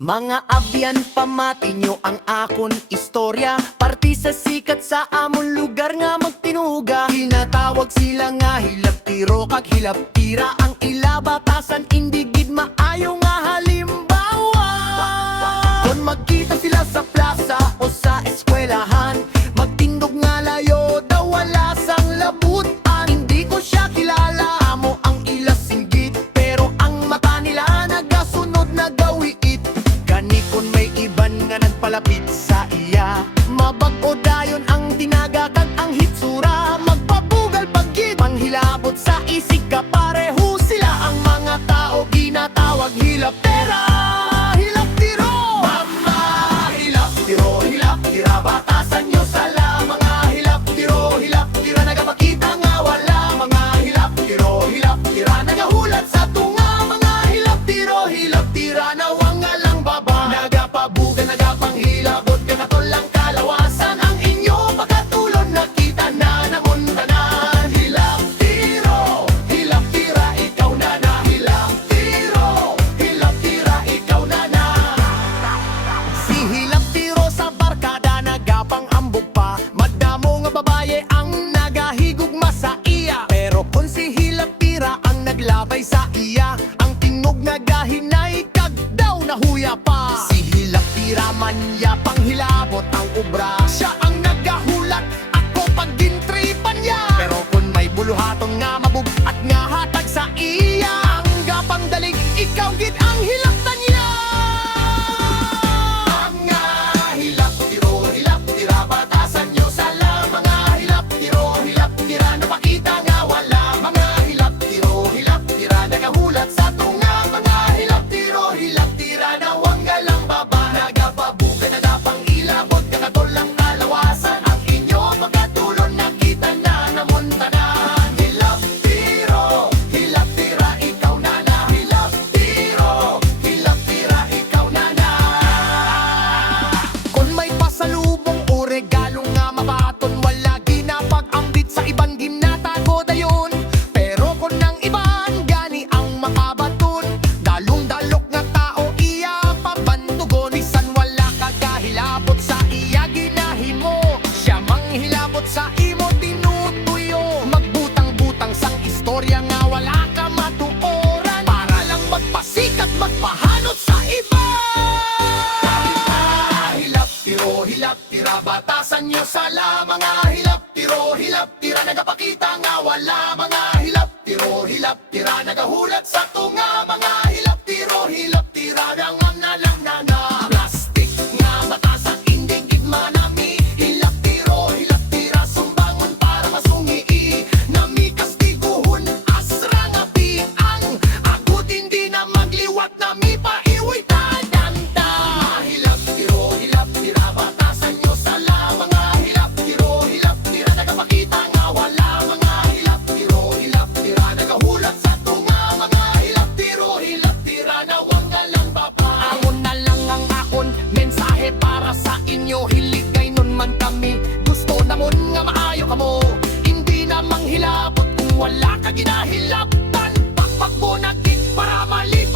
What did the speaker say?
Mga abyan, pamati nyo ang akon istorya. Parti sa sikat sa amon lugar nga magtinuga. Hinatawag sila nga hilap-tiro kag hilap-tira. Ang ila batasan indigid maayo nga halimbawa. Kung magkita sila sa plaza o sa eskwelahan, magtindog nga layo daw wala sang labutan. Hindi ko siya kilala, amo ang ila singgit, pero ang mata nila nagasunod na gawiit. Gani kun may iban nga nagpalapit sa iya, mabag-o dayon ang tinaga kag ang hitsura. Magpabugal pagkit, panghilabot sa isig ka, pareho sila ang mga tao ginatawag hilap-tera, hilap-tiro. Mama, hilap-tiro, hilap-tira, batasan nyo sala. Mga hilap-tiro, hilap-tira, nagapakita nga wala. Mga hilap-tiro, hilap-tira, nagahulat sa tunga. Mga hilap-tiro, hilap-tira, nawang nga lang baba. Nagapabugan, nagapanghilabot, kanatolang kalawasan. Ang inyo pagkatulon, nakita na namuntanan. Hilap-tiro, hilap-tira, ikaw na na. Hilap-tiro, hilap-tira, ikaw na na. Si hilap-tiro sa barkada nagapang ambog pa. Madamo nga babaye ang nagahigugma sa iya. Pero kung si hilap-tira ang naglabay sa iya, ang tingog nagahinay kag daw nahuya pa. Si hilap-tira man ya panghilabot ang obra, siya ang nagahulat, ako paggintripan niya. Pero kung may buluhaton nga mabug at nga hatag sa iya, ang gapang dalig ikaw gid ang hilaptan niya. Mga hilap-tiro, hilap-tira, batasan nyo sala. Mga hilap-tiro, hilap-tira, napakita nga wala. Mga hilap-tiro, hilap-tira, nagahulat sa tunga. Mga hilap-tiro, hilap-tira, nawang galang baba. Nagapabugan, nagapang ilabot, kanatolang kalawasan. Ang inyo pagkatulon, nakita na namuntanan. Hilap-tiro, hilap-tira, ikaw na na. Hilap-tiro, hilap-tira, ikaw na na. Kung may pasalubong o regalo nga mabaton, wala ginapag-ambit sa ibang ginatago dayon. Pero kung nang iban, gani ang makabaton. Dalong-dalok nga tao iya pabantugon. Isan wala kagahilabot sa iya ginahimo, siya manghilabot sa imo tinutuyo. Magbutang-butang sang istorya nga wala ka matuoran, para lang magpasikat, magpahanot sa iba. Hilap-tiro, hilap-tira, batasan nyo sala. Mga hilap-tiro, hilap-tira, nagapakita nga wala. Mga hilap-tiro, hilap-tira, nagahulat sa tunga. Mga hilap-tiro, hilap-tira, nangam na lang na na. Plastic nga mata sa indigid manami. Hilap-tiro, hilap-tira, sumbangon para masungi. Nami kastiguhon, asra nga piang. Agud hindi na magliwat, nami paiwi tadanta. Hilap-tiro, hilap-tira, batasan nyo sala. Mga hilap-tiro, hilap-tira, nagapakita nga wala. Mga hilap-tiro, hilap-tira, nagahulat sa tunga. Mga hilap-tiro, hilap-tira, nawang galang baba. Angon na lang ang akon mensahe para sa inyo. Hiligay nun man kami, gusto namon nga maayo kamo. Hindi na manghilabot kung wala ka ginahilaptan. Pakpak mo nagkik para mali